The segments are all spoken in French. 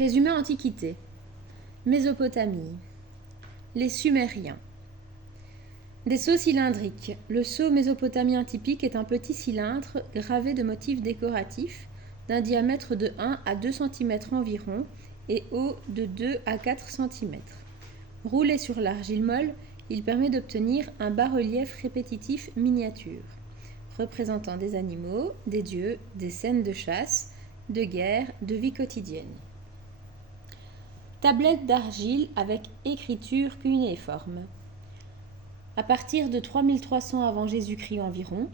Présumé Antiquité. Mésopotamie. Les Sumériens. Des sceaux cylindriques. Le sceau mésopotamien typique est un petit cylindre gravé de motifs décoratifs d'un diamètre de 1 à 2 cm environ et haut de 2 à 4 cm. Roulé sur l'argile molle, il permet d'obtenir un bas-relief répétitif miniature, représentant des animaux, des dieux, des scènes de chasse, de guerre, de vie quotidienne. Tablette d'argile avec écriture cunéiforme. À partir de 3300 avant Jésus-Christ environ,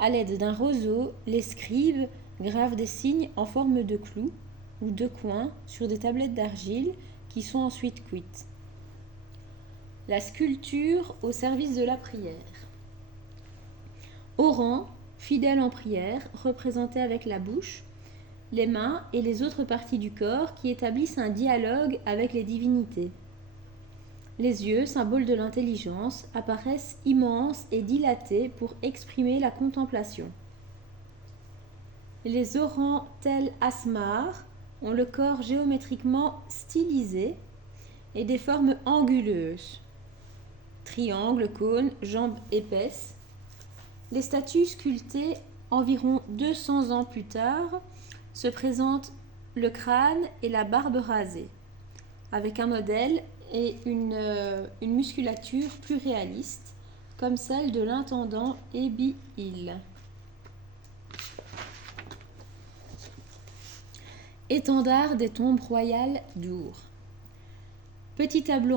à l'aide d'un roseau, les scribes gravent des signes en forme de clous ou de coins sur des tablettes d'argile qui sont ensuite cuites. La sculpture au service de la prière. Au rang, fidèle en prière, représenté avec la bouche, les mains et les autres parties du corps qui établissent un dialogue avec les divinités. Les yeux, symbole de l'intelligence, apparaissent immenses et dilatés pour exprimer la contemplation. Les orans tel Asmar ont le corps géométriquement stylisé et des formes anguleuses. Triangles, cônes, jambes épaisses. Les statues sculptées environ 200 ans plus tard se présentent le crâne et la barbe rasée, avec un modèle et une musculature plus réaliste, comme celle de l'intendant Ebi-Il. Étendard des tombes royales d'Our. Petit tableau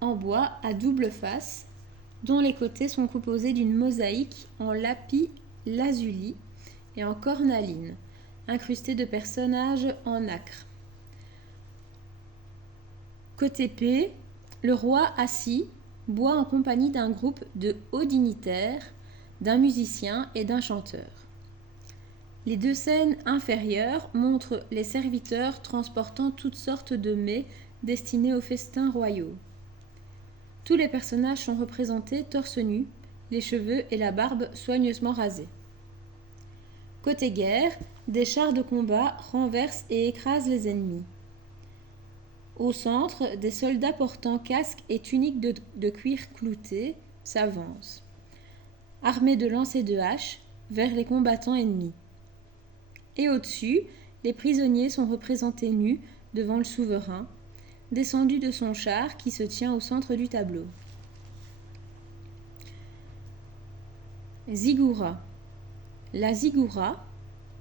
en bois à double face, dont les côtés sont composés d'une mosaïque en lapis-lazuli et en cornaline, incrustée de personnages en nacre. Côté P, le roi assis boit en compagnie d'un groupe de hauts dignitaires, d'un musicien et d'un chanteur. Les deux scènes inférieures montrent les serviteurs transportant toutes sortes de mets destinés aux festins royaux. Tous les personnages sont représentés torse nu, les cheveux et la barbe soigneusement rasés. Côté guerre, des chars de combat renversent et écrasent les ennemis. Au centre, des soldats portant casques et tuniques de cuir clouté s'avancent, armés de lances et de haches, vers les combattants ennemis. Et au-dessus, les prisonniers sont représentés nus devant le souverain, descendu de son char qui se tient au centre du tableau. Ziggoura. La ziggoura,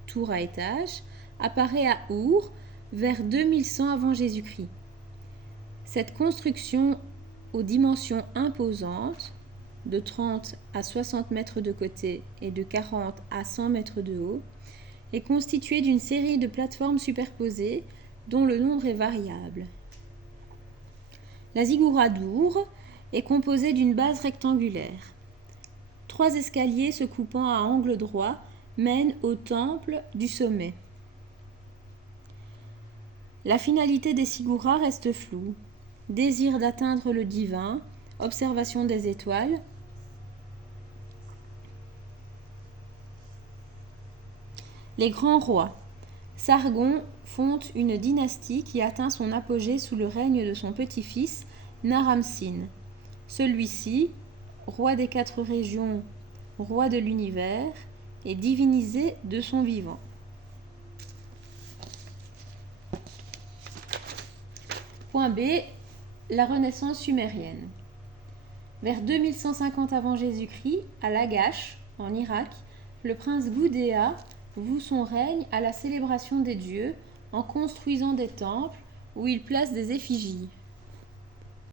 tour à étage, apparaît à Our vers 2100 avant Jésus-Christ. Cette construction aux dimensions imposantes, de 30 à 60 mètres de côté et de 40 à 100 mètres de haut, est constituée d'une série de plateformes superposées dont le nombre est variable. La ziggoura d'Our est composée d'une base rectangulaire. 3 escaliers se coupant à angle droit mènent au temple du sommet. La finalité des ziggouras reste floue. Désir d'atteindre le divin, observation des étoiles. Les grands rois. Sargon fonde une dynastie qui atteint son apogée sous le règne de son petit-fils Naram-Sin. Celui-ci, roi des 4 régions, roi de l'univers, est divinisé de son vivant. Point B. La Renaissance sumérienne. Vers 2150 avant Jésus-Christ, à Lagash, en Irak, le prince Gudea voue son règne à la célébration des dieux en construisant des temples où il place des effigies.